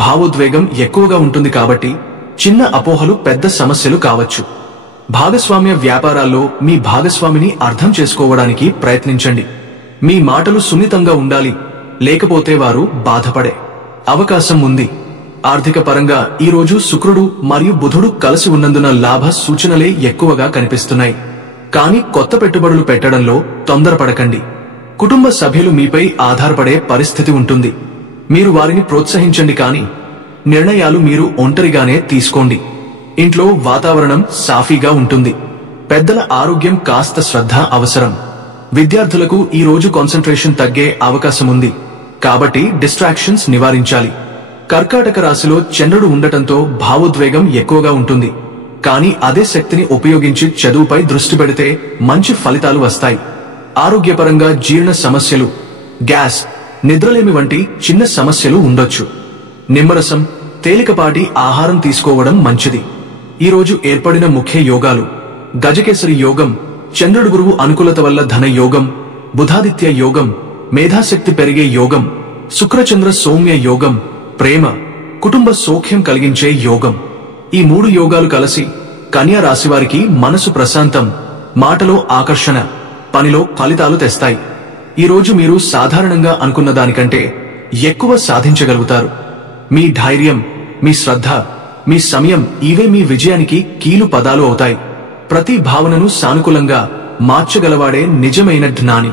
భావోద్వేగం ఎక్కువగా ఉంటుంది. కాబట్టి చిన్న అపోహలు పెద్ద సమస్యలు కావచ్చు. భాగస్వామ్య వ్యాపారాల్లో మీ భాగస్వామిని అర్థం చేసుకోవడానికి ప్రయత్నించండి. మీ మాటలు సున్నితంగా ఉండాలి, లేకపోతే వారు బాధపడే అవకాశం ఉంది. ఆర్థిక పరంగా ఈరోజు శుక్రుడు మరియు బుధుడు కలిసి ఉన్నందున లాభ సూచనలే ఎక్కువగా కనిపిస్తున్నాయి. కానీ కొత్త పెట్టుబడులు పెట్టడంలో తొందరపడకండి. కుటుంబ సభ్యులు మీపై ఆధారపడే పరిస్థితి ఉంటుంది. మీరు వారిని ప్రోత్సహించండి, కానీ నిర్ణయాలు మీరు ఒంటరిగానే తీసుకోండి. ఇంట్లో వాతావరణం సాఫీగా ఉంటుంది. పెద్దల ఆరోగ్యం కాస్త శ్రద్ధ అవసరం. విద్యార్థులకు ఈ రోజు కాన్సంట్రేషన్ తగ్గే అవకాశం ఉంది. కాబట్టి డిస్ట్రాక్షన్స్ నివారించాలి. కర్కాటక రాశిలో చంద్రుడు ఉండటంతో భావోద్వేగం ఎక్కువగా ఉంటుంది. కానీ అదే శక్తిని ఉపయోగించి చదువుపై దృష్టి పెడితే మంచి ఫలితాలు వస్తాయి. ఆరోగ్యపరంగా జీర్ణ సమస్యలు, గ్యాస్, నిద్రలేమి వంటి చిన్న సమస్యలు ఉండొచ్చు. నిమ్మరసం, తేలికపాటి ఆహారం తీసుకోవడం మంచిది. ఈరోజు ఏర్పడిన ముఖ్య యోగాలు: గజకేసరి యోగం, చంద్రుడు గురువు అనుకూలత వల్ల ధన యోగం, బుధాదిత్య యోగం, మేధాశక్తి పెరిగే యోగం, శుక్రచంద్ర సౌమ్య యోగం, ప్రేమ, కుటుంబ సౌఖ్యం కలిగించే యోగం. ఈ 3 యోగాలు కలిసి కన్యా రాశివారికి మనసు ప్రశాంతం, మాటలో ఆకర్షణ, పనిలో ఫలితాలు తెస్తాయి. ఈరోజు మీరు సాధారణంగా అనుకున్న దానికంటే ఎక్కువ సాధించగలుగుతారు. మీ ధైర్యం, మీ శ్రద్ధ, మీ సమయం ఇవే మీ విజయానికి కీలు పదాలు అవుతాయి. ప్రతి భావనను సానుకూలంగా మార్చగలవాడే నిజమైన జ్ఞాని.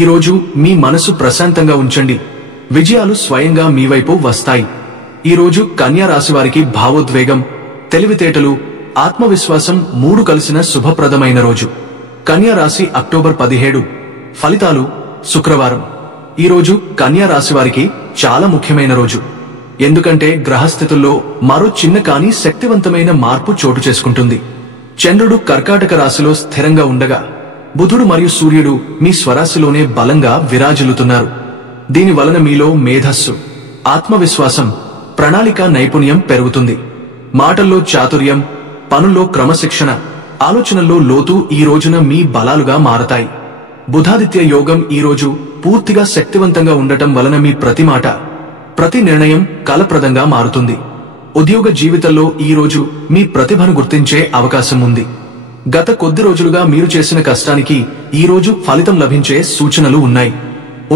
ఈరోజు మీ మనసు ప్రశాంతంగా ఉంచండి. విజయాలు స్వయంగా మీ వైపు వస్తాయి. ఈరోజు కన్యా రాశివారికి భావోద్వేగం, తెలివితేటలు, ఆత్మవిశ్వాసం 3 కలిసిన శుభప్రదమైన రోజు. కన్యా రాశి అక్టోబర్ 17. ఫలితాలు. శుక్రవారం. ఈరోజు కన్యా రాశివారికి చాలా ముఖ్యమైన రోజు. ఎందుకంటే గ్రహస్థితుల్లో మరో చిన్న కానీ శక్తివంతమైన మార్పు చోటు చేసుకుంటుంది. చంద్రుడు కర్కాటక రాశిలో స్థిరంగా ఉండగా బుధుడు మరియు సూర్యుడు మీ స్వరాశిలోనే బలంగా విరాజిల్లుతున్నారు. దీని వలన మీలో మేధస్సు, ఆత్మవిశ్వాసం, ప్రణాళిక నైపుణ్యం పెరుగుతుంది. మాటల్లో చాతుర్యం, పనుల్లో క్రమశిక్షణ, ఆలోచనల్లో లోతు ఈ రోజున మీ బలాలుగా మారతాయి. బుధాదిత్య యోగం ఈ రోజు పూర్తిగా శక్తివంతంగా ఉండటం వలన మీ ప్రతి మాట, ప్రతి నిర్ణయం ఫలప్రదంగా మారుతుంది. ఉద్యోగ జీవితంలో ఈ రోజు మీ ప్రతిభను గుర్తించే అవకాశం ఉంది. గత కొద్ది రోజులుగా మీరు చేసిన కష్టానికి ఈ రోజు ఫలితం లభించే సూచనలు ఉన్నాయి.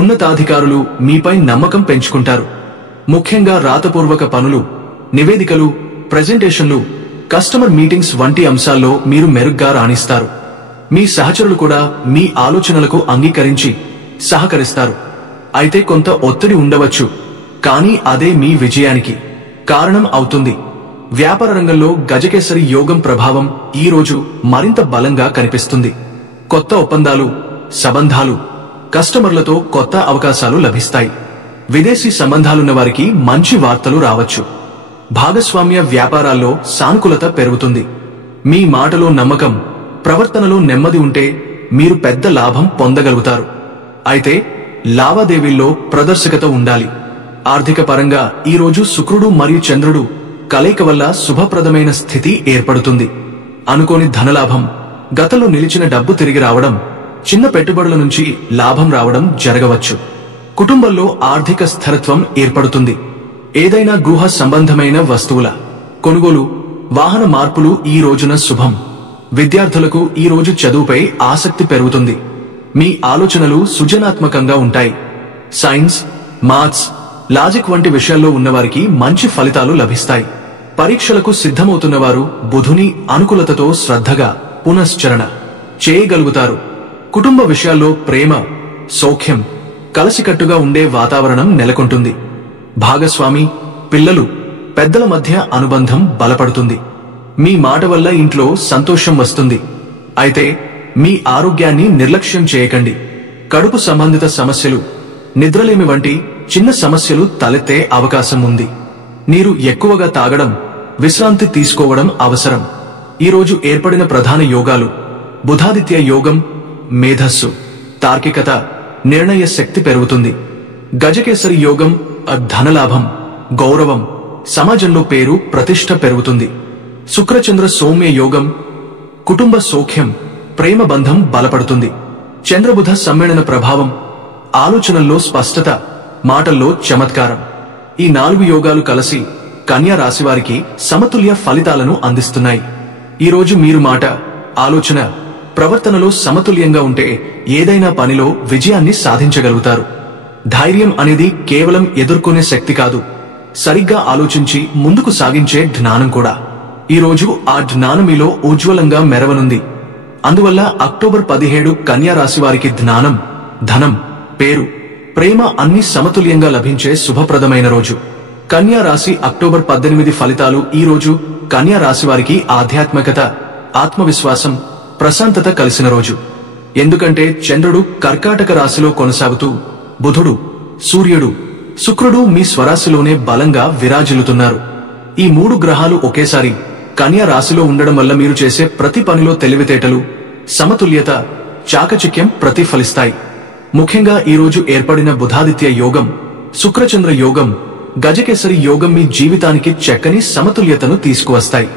ఉన్నతాధికారులు మీపై నమ్మకం పెంచుకుంటారు. ముఖ్యంగా రాతపూర్వక పనులు, నివేదికలు, ప్రెజెంటేషన్లు, కస్టమర్ మీటింగ్స్ వంటి అంశాల్లో మీరు మెరుగ్గా రాణిస్తారు. మీ సహచరులు కూడా మీ ఆలోచనలకు అంగీకరించి సహకరిస్తారు. అయితే కొంత ఒత్తిడి ఉండవచ్చు, కానీ అదే మీ విజయానికి కారణం అవుతుంది. వ్యాపార రంగంలో గజకేసరి యోగం ప్రభావం ఈ రోజు మరింత బలంగా కనిపిస్తుంది. కొత్త ఒప్పందాలు, సంబంధాలు, కస్టమర్లతో కొత్త అవకాశాలు లభిస్తాయి. విదేశీ సంబంధాలున్న వారికి మంచి వార్తలు రావచ్చు. భాగస్వామ్య వ్యాపారాల్లో సానుకూలత పెరుగుతుంది. మీ మాటలో నమ్మకం, ప్రవర్తనలో నెమ్మది ఉంటే మీరు పెద్ద లాభం పొందగలుగుతారు. అయితే లావాదేవీల్లో ప్రదర్శకత ఉండాలి. ఆర్థిక పరంగా ఈ రోజు శుక్రుడు మరియు చంద్రుడు కలయిక వల్ల శుభప్రదమైన స్థితి ఏర్పడుతుంది. అనుకోని ధనలాభం, గతంలో నిలిచిన డబ్బు తిరిగి రావడం, చిన్న పెట్టుబడుల నుంచి లాభం రావడం జరగవచ్చు. కుటుంబంలో ఆర్థిక స్థిరత్వం ఏర్పడుతుంది. ఏదైనా గృహ సంబంధమైన వస్తువుల కొనుగోలు, వాహన మార్పులు ఈ రోజున శుభం. విద్యార్థులకు ఈ రోజు చదువుపై ఆసక్తి పెరుగుతుంది. మీ ఆలోచనలు సృజనాత్మకంగా ఉంటాయి. సైన్స్, మ్యాథ్స్, లాజిక్ వంటి విషయాల్లో ఉన్నవారికి మంచి ఫలితాలు లభిస్తాయి. పరీక్షలకు సిద్ధమవుతున్నవారు బుధుని అనుకూలతతో శ్రద్ధగా పునశ్చరణ చేయగలుగుతారు. కుటుంబ విషయాల్లో ప్రేమ, సౌఖ్యం, కలసికట్టుగా ఉండే వాతావరణం నెలకొంటుంది. భాగస్వామి, పిల్లలు, పెద్దల మధ్య అనుబంధం బలపడుతుంది. మీ మాట వల్ల ఇంట్లో సంతోషం వస్తుంది. అయితే మీ ఆరోగ్యాన్ని నిర్లక్ష్యం చేయకండి. కడుపు సంబంధిత సమస్యలు, నిద్రలేమి వంటి చిన్న సమస్యలు తలెత్తే అవకాశం ఉంది. నీరు ఎక్కువగా తాగడం, విశ్రాంతి తీసుకోవడం అవసరం. ఈరోజు ఏర్పడిన ప్రధాన యోగాలు: బుధాదిత్య యోగం, మేధస్సు, తార్కికత, నిర్ణయ శక్తి పెరుగుతుంది. గజకేసరి యోగం, ధనలాభం, గౌరవం, సమాజంలో పేరు ప్రతిష్ఠ పెరుగుతుంది. శుక్రచంద్ర సౌమ్య యోగం, కుటుంబ సౌఖ్యం, ప్రేమ బంధం బలపడుతుంది. చంద్రబుధ సమ్మేళన ప్రభావం, ఆలోచనల్లో స్పష్టత, మాటల్లో చమత్కారం. ఈ 4 యోగాలు కలిసి కన్యా రాశివారికి సమతుల్య ఫలితాలను అందిస్తున్నాయి. ఈరోజు మీరు మాట, ఆలోచన, ప్రవర్తనలో సమతుల్యంగా ఉంటే ఏదైనా పనిలో విజయాన్ని సాధించగలుగుతారు. ధైర్యం అనేది కేవలం ఎదుర్కొనే శక్తి కాదు, సరిగ్గా ఆలోచించి ముందుకు సాగించే జ్ఞానం కూడా. ఈరోజు ఆ జ్ఞానం మీలో ఉజ్వలంగా మెరవనుంది. అందువల్ల అక్టోబర్ 17 కన్యా రాశి వారికి జ్ఞానం, ధనం, పేరు, ప్రేమ అన్ని సమతుల్యంగా లభించే శుభప్రదమైన రోజు. కన్యా రాశి అక్టోబర్ 18 ఫలితాలు. ఈ రోజు కన్యా రాశి వారికి ఆధ్యాత్మికత, ఆత్మవిశ్వాసం, ప్రశాంతత కలిసిన రోజు. ఎందుకంటే చంద్రుడు కర్కాటక రాశిలో కొనసాగుతూ బుధుడు, సూర్యుడు, శుక్రుడు మీ స్వరాశిలోనే బలంగా విరాజిల్లుతున్నారు. ఈ 3 గ్రహాలు ఒకేసారి కన్యా రాశిలో ఉండడం వల్ల మీరు చేసే ప్రతి పనిలో తెలివితేటలు, సమతుల్యత, చాకచక్యం ప్రతిఫలిస్తాయి. ముఖ్యంగా ఈ రోజు ఏర్పడిన బుధాదిత్య యోగం, శుక్రచంద్ర యోగం, గజకేసరి యోగం మీ జీవితానికి చక్కని సమతుల్యతను తీసుకువస్తాయి.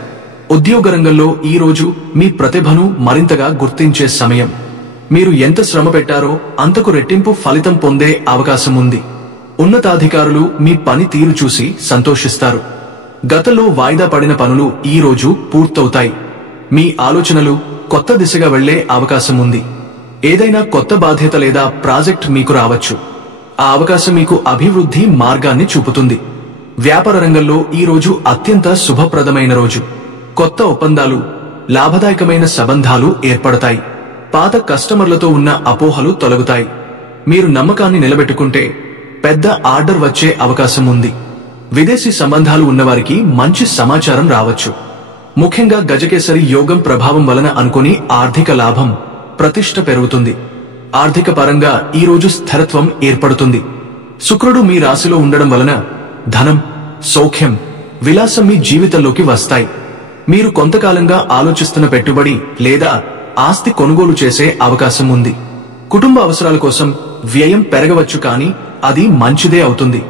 ఉద్యోగ రంగంలో ఈ రోజు మీ ప్రతిభను మరింతగా గుర్తించే సమయం. మీరు ఎంత శ్రమ పెట్టారో అంతకు రెట్టింపు ఫలితం పొందే అవకాశం ఉంది. ఉన్నతాధికారులు మీ పని తీరు చూసి సంతోషిస్తారు. గతంలో వాయిదా పడిన పనులు ఈ రోజు పూర్తవుతాయి. మీ ఆలోచనలు కొత్త దిశగా వెళ్లే అవకాశం ఉంది. ఏదైనా కొత్త బాధ్యత లేదా ప్రాజెక్ట్ మీకు రావచ్చు. ఆ అవకాశం మీకు అభివృద్ధి మార్గాన్ని చూపుతుంది. వ్యాపార రంగంలో ఈ రోజు అత్యంత శుభప్రదమైన రోజు. కొత్త ఒప్పందాలు, లాభదాయకమైన సంబంధాలు ఏర్పడతాయి. పాత కస్టమర్లతో ఉన్న అపోహలు తొలగుతాయి. మీరు నమ్మకాన్ని నిలబెట్టుకుంటే పెద్ద ఆర్డర్ వచ్చే అవకాశం ఉంది. విదేశీ సంబంధాలు ఉన్నవారికి మంచి సమాచారం రావచ్చు. ముఖ్యంగా గజకేసరి యోగం ప్రభావం వలన అనుకుని ఆర్థిక లాభం, ప్రతిష్ఠ పెరుగుతుంది. ఆర్థిక పరంగా ఈ రోజు స్థిరత్వం ఏర్పడుతుంది. శుక్రుడు మీ రాశిలో ఉండడం వలన ధనం, సౌఖ్యం, విలాసం మీ జీవితంలోకి వస్తాయి. మీరు కొంతకాలంగా ఆలోచిస్తున్న పెట్టుబడి లేదా ఆస్తి కొనుగోలు చేసే అవకాశం ఉంది. కుటుంబ అవసరాల కోసం వ్యయం పెరగవచ్చు, కానీ అది మంచిదే అవుతుంది.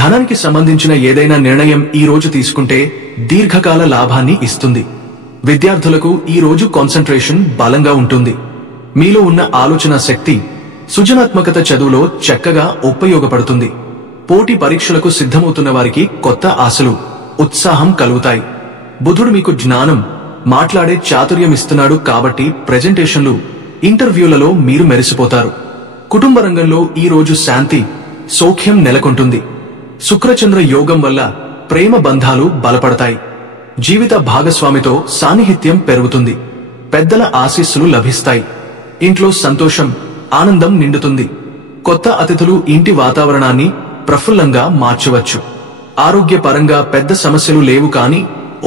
ధనానికి సంబంధించిన ఏదైనా నిర్ణయం ఈ రోజు తీసుకుంటే దీర్ఘకాల లాభాన్ని ఇస్తుంది. విద్యార్థులకు ఈ రోజు కాన్సంట్రేషన్ బలంగా ఉంటుంది. మీలో ఉన్న ఆలోచన శక్తి, సృజనాత్మకత చదువులో చక్కగా ఉపయోగపడుతుంది. పోటీ పరీక్షలకు సిద్ధమవుతున్న వారికి కొత్త ఆశలు, ఉత్సాహం కలుగుతాయి. బుధుడు మీకు జ్ఞానం, మాట్లాడే చాతుర్యం ఇస్తున్నాడు కాబట్టి ప్రెజెంటేషన్లు, ఇంటర్వ్యూలలో మీరు మెరిసిపోతారు. కుటుంబ రంగంలో ఈ రోజు శాంతి, సౌఖ్యం నెలకొంటుంది. శుక్రచంద్ర యోగం వల్ల ప్రేమ బంధాలు బలపడతాయి. జీవిత భాగస్వామితో సాన్నిహిత్యం పెరుగుతుంది. పెద్దల ఆశీస్సులు లభిస్తాయి. ఇంట్లో సంతోషం, ఆనందం నిండుతుంది. కొత్త అతిథులు ఇంటి వాతావరణాన్ని ప్రఫుల్లంగా మార్చవచ్చు. ఆరోగ్యపరంగా పెద్ద సమస్యలు లేవు, కానీ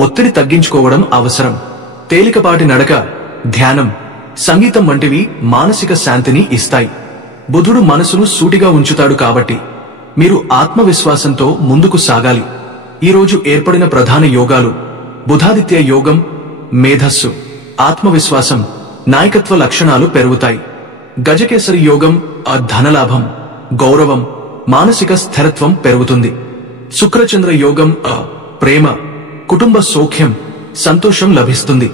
ఒత్తిడి తగ్గించుకోవడం అవసరం. తేలికపాటి నడక, ధ్యానం, సంగీతం వంటివి మానసిక శాంతిని ఇస్తాయి. బుధుడు మనసును సూటిగా ఉంచుతాడు కాబట్టి మీరు ఆత్మవిశ్వాసంతో ముందుకు సాగాలి. ఈరోజు ఏర్పడిన ప్రధాన యోగాలు: బుధాదిత్య యోగం, మేధస్సు, ఆత్మవిశ్వాసం, నాయకత్వ లక్షణాలు పెరుగుతాయి. గజకేసరి యోగం, ధనలాభం, గౌరవం, మానసిక స్థిరత్వం పెరుగుతుంది. శుక్రచంద్ర యోగం, ప్రేమ, కుటుంబ సౌఖ్యం, సంతోషం లభిస్తుంది.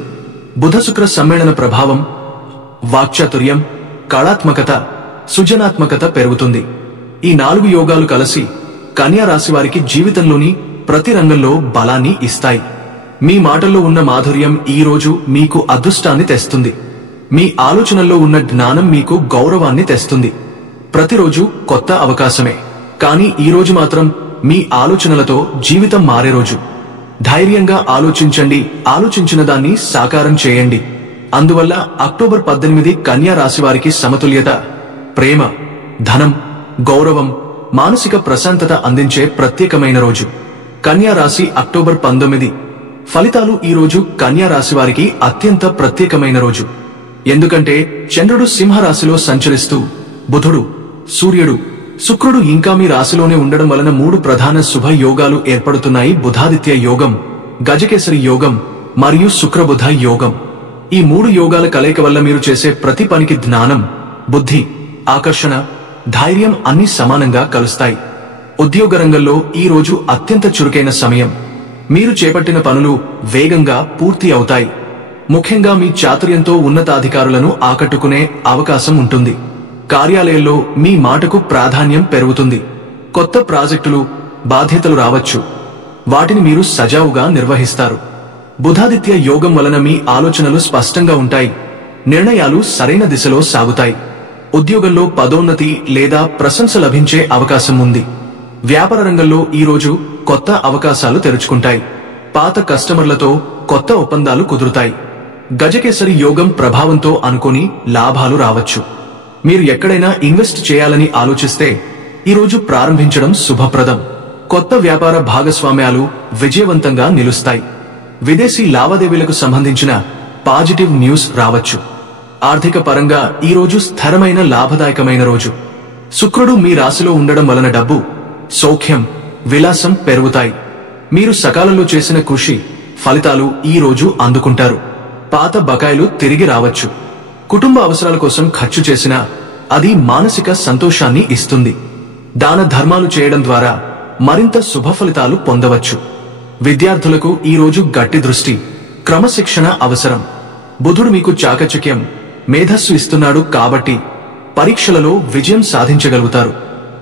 బుధ శుక్ర సమ్మేళన ప్రభావం వాక్చాతుర్యం, కళాత్మకత, సృజనాత్మకత పెరుగుతుంది. ఈ 4 యోగాలు కలిసి కన్యా రాశి వారికి జీవితంలోని ప్రతి రంగంలో బలాన్ని ఇస్తాయి. మీ మాటల్లో ఉన్న మాధుర్యం ఈ రోజు మీకు అదృష్టాన్ని తెస్తుంది. మీ ఆలోచనల్లో ఉన్న జ్ఞానం మీకు గౌరవాన్ని తెస్తుంది. ప్రతిరోజు కొత్త అవకాశమే, కానీ ఈ రోజు మాత్రం మీ ఆలోచనలతో జీవితం మారే రోజు. ధైర్యంగా ఆలోచించండి, ఆలోచించిన దాన్ని సాకారం చేయండి. అందువల్ల అక్టోబర్ 18 కన్యా రాశి వారికి సమతుల్యత, ప్రేమ, ధనం, గౌరవం, మానసిక ప్రశాంతత అందించే ప్రత్యేకమైన రోజు. కన్యా రాశి అక్టోబర్ 19 ఫలితాలు. ఈ రోజు కన్యా రాశి వారికి అత్యంత ప్రత్యేకమైన రోజు. ఎందుకంటే చంద్రుడు సింహరాశిలో సంచరిస్తూ బుధుడు, సూర్యుడు, శుక్రుడు ఇంకా మీ రాశిలోనే ఉండడం వలన 3 ప్రధాన శుభ యోగాలు ఏర్పడుతున్నాయి: బుధాదిత్య యోగం, గజకేసరి యోగం మరియు శుక్రబుధ యోగం. ఈ 3 యోగాల కలయిక వల్ల మీరు చేసే ప్రతి పనికి జ్ఞానం, బుద్ధి, ఆకర్షణ, ధైర్యం అన్ని సమానంగా కలుస్తాయి. ఉద్యోగ రంగంలో ఈ రోజు అత్యంత చురుకైన సమయం. మీరు చేపట్టిన పనులు వేగంగా పూర్తి అవుతాయి. ముఖ్యంగా మీ చాతుర్యంతో ఉన్నతాధికారులను ఆకట్టుకునే అవకాశం ఉంటుంది. కార్యాలయంలో మీ మాటకు ప్రాధాన్యం పెరుగుతుంది. కొత్త ప్రాజెక్టులు, బాధ్యతలు రావచ్చు. వాటిని మీరు సజావుగా నిర్వహిస్తారు. బుధాదిత్య యోగం వలన మీ ఆలోచనలు స్పష్టంగా ఉంటాయి. నిర్ణయాలు సరైన దిశలో సాగుతాయి. ఉద్యోగంలో పదోన్నతి లేదా ప్రశంస లభించే అవకాశం ఉంది. వ్యాపార రంగంలో ఈ రోజు కొత్త అవకాశాలు తెరుచుకుంటాయి. పాత కస్టమర్లతో కొత్త ఒప్పందాలు కుదురుతాయి. గజకేసరి యోగం ప్రభావంతో అనుకోని లాభాలు రావచ్చు. మీరు ఎక్కడైనా ఇన్వెస్ట్ చేయాలని ఆలోచిస్తే ఈ రోజు ప్రారంభించడం శుభప్రదం. కొత్త వ్యాపార భాగస్వామ్యాలు విజయవంతంగా నిలుస్తాయి. విదేశీ లావాదేవీలకు సంబంధించిన పాజిటివ్ న్యూస్ రావచ్చు. ఆర్థిక పరంగా ఈ రోజు స్థిరమైన లాభదాయకమైన రోజు. శుక్రుడు మీ రాశిలో ఉండడం వలన డబ్బు, సౌఖ్యం, విలాసం పెరుగుతాయి. మీరు సకాలంలో చేసిన కృషి ఫలితాలు ఈ రోజు అందుకుంటారు. పాత బకాయిలు తిరిగి రావచ్చు. కుటుంబ అవసరాల కోసం ఖర్చు చేసినా అది మానసిక సంతోషాన్ని ఇస్తుంది. దాన ధర్మాలు చేయడం ద్వారా మరింత శుభ ఫలితాలు పొందవచ్చు. విద్యార్థులకు ఈ రోజు గట్టి దృష్టి, క్రమశిక్షణ అవసరం. బుధుడు మీకు చాకచక్యం, మేధస్సు ఇస్తున్నాడు కాబట్టి పరీక్షలలో విజయం సాధించగలుగుతారు.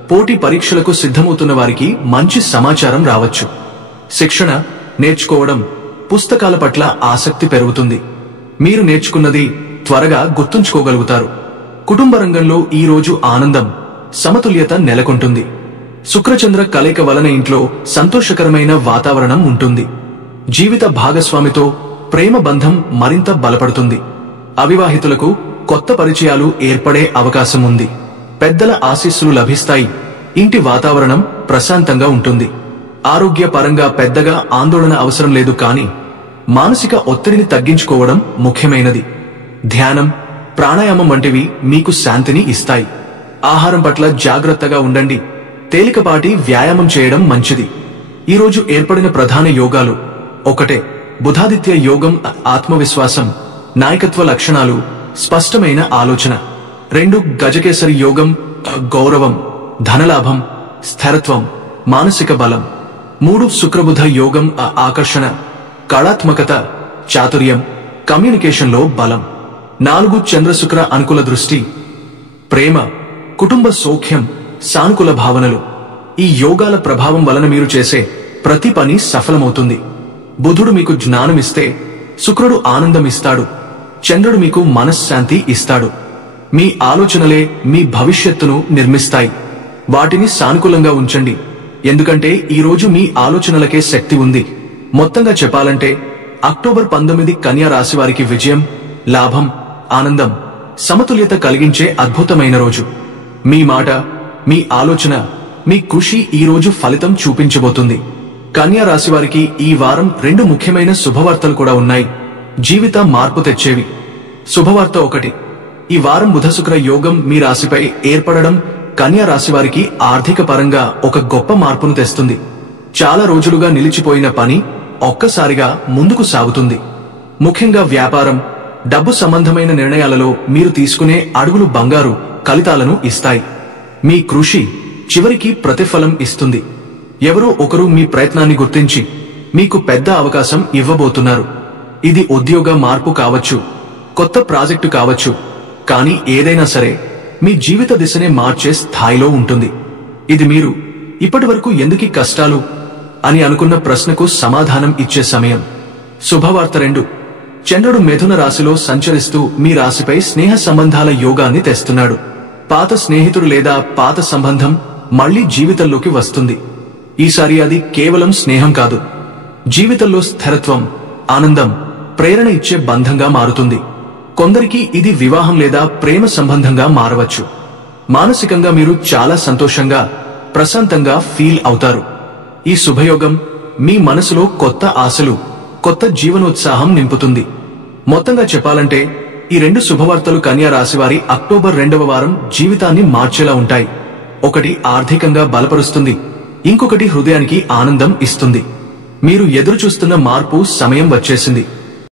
పోటీ పరీక్షలకు సిద్ధమవుతున్న వారికి మంచి సమాచారం రావచ్చు. శిక్షణ, నేర్చుకోవడం, పుస్తకాల పట్ల ఆసక్తి పెరుగుతుంది. మీరు నేర్చుకున్నది త్వరగా గుర్తుంచుకోగలుగుతారు. కుటుంబ రంగంలో ఈ రోజు ఆనందం, సమతుల్యత నెలకొంటుంది. శుక్రచంద్ర కలయిక వలన ఇంట్లో సంతోషకరమైన వాతావరణం ఉంటుంది. జీవిత భాగస్వామితో ప్రేమ బంధం మరింత బలపడుతుంది. అవివాహితులకు కొత్త పరిచయాలు ఏర్పడే అవకాశం ఉంది. పెద్దల ఆశీస్సులు లభిస్తాయి. ఇంటి వాతావరణం ప్రశాంతంగా ఉంటుంది. ఆరోగ్య పరంగా పెద్దగా ఆందోళన అవసరం లేదు, కానీ మానసిక ఒత్తిడిని తగ్గించుకోవడం ముఖ్యమైనది. ధ్యానం, ప్రాణాయామం వంటివి మీకు శాంతిని ఇస్తాయి. ఆహారం పట్ల జాగ్రత్తగా ఉండండి. తేలికపాటి వ్యాయామం చేయడం మంచిది. ఈరోజు ఏర్పడిన ప్రధాన యోగాలు: 1 బుధాదిత్య యోగం, ఆత్మవిశ్వాసం, నాయకత్వ లక్షణాలు, స్పష్టమైన ఆలోచన. 2 గజకేసరి యోగం, గౌరవం, ధనలాభం, స్థిరత్వం, మానసిక బలం. 3 శుక్రబుధ యోగం, ఆకర్షణ, కళాత్మకత, చాతుర్యం, కమ్యూనికేషన్లో బలం. 4 చంద్రశుక్ర అనుకూల దృష్టి, ప్రేమ, కుటుంబ సౌఖ్యం, సానుకూల భావనలు. ఈ యోగాల ప్రభావం వలన మీరు చేసే ప్రతి పని సఫలమవుతుంది. బుధుడు మీకు జ్ఞానమిస్తే శుక్రుడు ఆనందమిస్తాడు. చంద్రుడు మీకు మనశ్శాంతి ఇస్తాడు. మీ ఆలోచనలే మీ భవిష్యత్తును నిర్మిస్తాయి. వాటిని సానుకూలంగా ఉంచండి, ఎందుకంటే ఈ రోజు మీ ఆలోచనలకే శక్తి ఉంది. మొత్తంగా చెప్పాలంటే అక్టోబర్ 19 కన్యా రాశి వారికి విజయం, లాభం, ఆనందం, సమతుల్యత కలిగించే అద్భుతమైన రోజు. మీ మాట, మీ ఆలోచన, మీ కృషి ఈ రోజు ఫలితం చూపించబోతుంది. కన్యా రాశి వారికి ఈ వారం 2 ముఖ్యమైన శుభవార్తలు కూడా ఉన్నాయి, జీవిత మార్పు తెచ్చేవి. శుభవార్త 1, ఈ వారం బుధ శుక్ర యోగం మీ రాశిపై ఏర్పడడం కన్యా రాశి వారికి ఆర్థిక పరంగా ఒక గొప్ప మార్పును తెస్తుంది. చాలా రోజులుగా నిలిచిపోయిన పని ఒక్కసారిగా ముందుకు సాగుతుంది. ముఖ్యంగా వ్యాపారం, డబ్బు సంబంధమైన నిర్ణయాలలో మీరు తీసుకునే అడుగులు బంగారు ఫలితాలను ఇస్తాయి. మీ కృషి చివరికి ప్రతిఫలం ఇస్తుంది. ఎవరో ఒకరు మీ ప్రయత్నాన్ని గుర్తించి మీకు పెద్ద అవకాశం ఇవ్వబోతున్నారు. ఇది ఉద్యోగ మార్పు కావచ్చు, కొత్త ప్రాజెక్టు కావచ్చు, కానీ ఏదైనా సరే మీ జీవిత దిశనే మార్చే స్థాయిలో ఉంటుంది. ఇది మీరు ఇప్పటివరకు ఎందుకీ కష్టాలు అని అనుకున్న ప్రశ్నకు సమాధానం ఇచ్చే సమయం. శుభవార్త 2, చంద్రుడు మిథున రాశిలో సంచరిస్తూ మీ రాశిపై స్నేహ సంబంధాల యోగాన్ని తెస్తున్నాడు. పాత స్నేహితుడు లేదా పాత సంబంధం మళ్లీ జీవితంలోకి వస్తుంది. ఈసారి అది కేవలం స్నేహం కాదు, జీవితంలో స్థిరత్వం, ఆనందం, ప్రేరణ ఇచ్చే బంధంగా మారుతుంది. కొందరికి ఇది వివాహం లేదా ప్రేమ సంబంధంగా మారవచ్చు. మానసికంగా మీరు చాలా సంతోషంగా, ప్రశాంతంగా ఫీల్ అవుతారు. ఈ శుభయోగం మీ మనసులో కొత్త ఆశలు, కొత్త జీవనోత్సాహం నింపుతుంది. మొత్తంగా చెప్పాలంటే ఈ 2 శుభవార్తలు కన్యా రాశివారి అక్టోబర్ 2వ వారం జీవితాన్ని మార్చేలా ఉంటాయి. ఒకటి ఆర్థికంగా బలపరుస్తుంది, ఇంకొకటి హృదయానికి ఆనందం ఇస్తుంది. మీరు ఎదురుచూస్తున్న మార్పు సమయం వచ్చేసింది.